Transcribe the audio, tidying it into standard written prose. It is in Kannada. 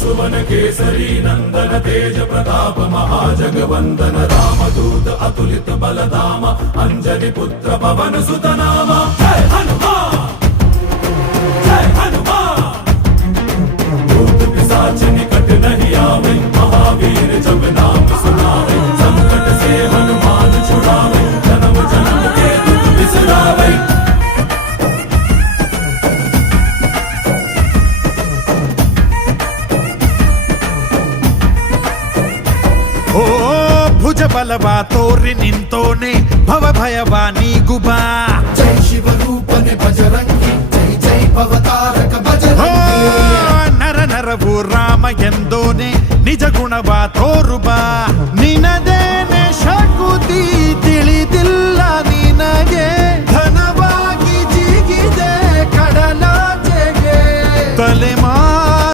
सुवन केसरी नंदन तेज प्रताप महाजगवंदन रामदूत अतुलित बलधाम अंजनी पुत्र पवन सुत नाम जय हनुमान जय हनुमान भूत पिशाच निकट नहीं आवे महावीर जब नाम सुनावे संकट से हनुमान छुड़ावे जन्म जन्म के दुख बिसरावे ಓ ಭುಜ ಬಲವಾ ತೋರಿ ನಿಂತೋನೆ ಭವ ಭಯವಾ ನೀಗುಬಾ ಜೈ ಶಿವರೂಪನೆ ಬಜರಂಗಿ ಜೈ ಜೈ ಭವತಾರಕ ಬಜರಂಗಿ ನರ ನರವು ರಾಮ ಎಂದೋನೆ ನಿಜ ಗುಣವಾ ತೋರುಬಾ ನಿನ